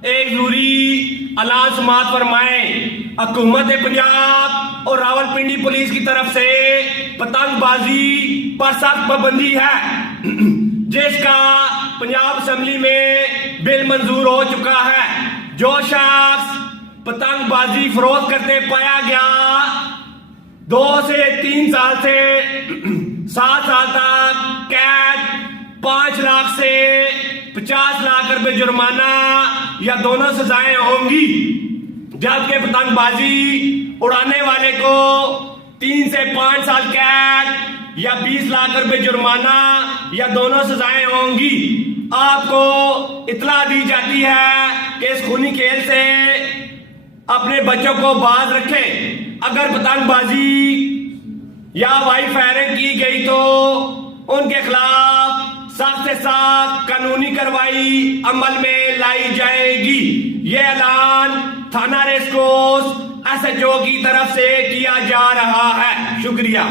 एक जरूरी ऐलान समाअत फरमाएं। हुकूमत पंजाब और रावलपिंडी पुलिस की तरफ से पतंगबाजी पर सख्त पाबंदी है, जिसका पंजाब असेंबली में बिल मंजूर हो चुका है। जो शख्स पतंगबाजी फरोख्त करते पाया गया 2 से 3 साल से 7 साल तक कैद, 5 लाख से 50 लाख रुपए जुर्माना या दोनों सजाएं होंगी। जबकि पतंगबाजी उड़ाने वाले को 3 से 5 साल कैद या 20 लाख रुपए जुर्माना या दोनों सजाएं होंगी। आपको इत्तला दी जाती है कि इस खूनी खेल से अपने बच्चों को बाज रखें। अगर पतंगबाजी या वाई फायरिंग की गई तो उनके खिलाफ सख्त से सख्त कानूनी कार्रवाई अमल में लाई जाएगी। ये ऐलान थाना रेसकोर्स SHO की तरफ से किया जा रहा है। शुक्रिया।